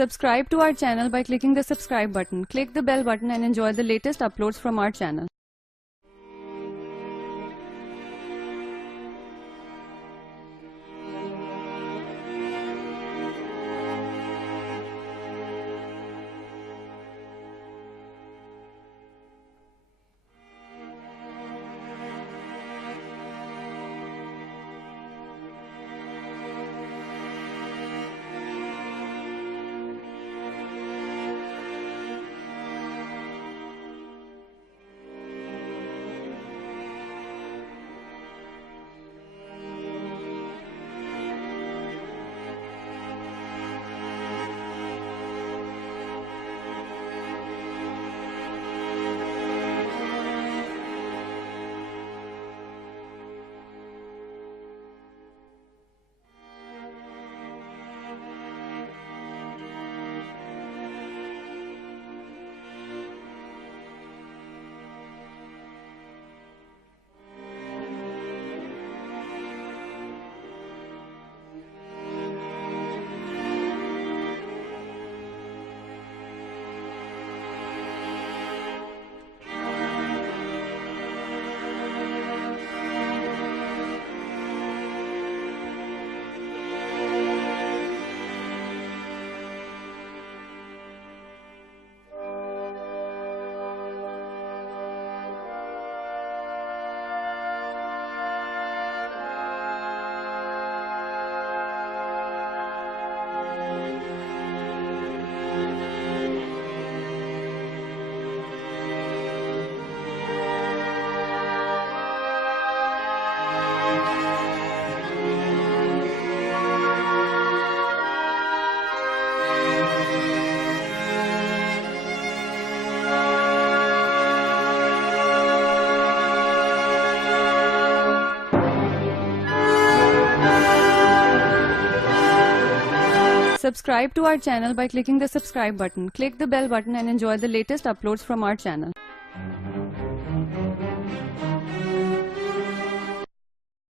Subscribe to our channel by clicking the subscribe button. Click the bell button and enjoy the latest uploads from our channel. Subscribe to our channel by clicking the subscribe button. Click the bell button and enjoy the latest uploads from our channel.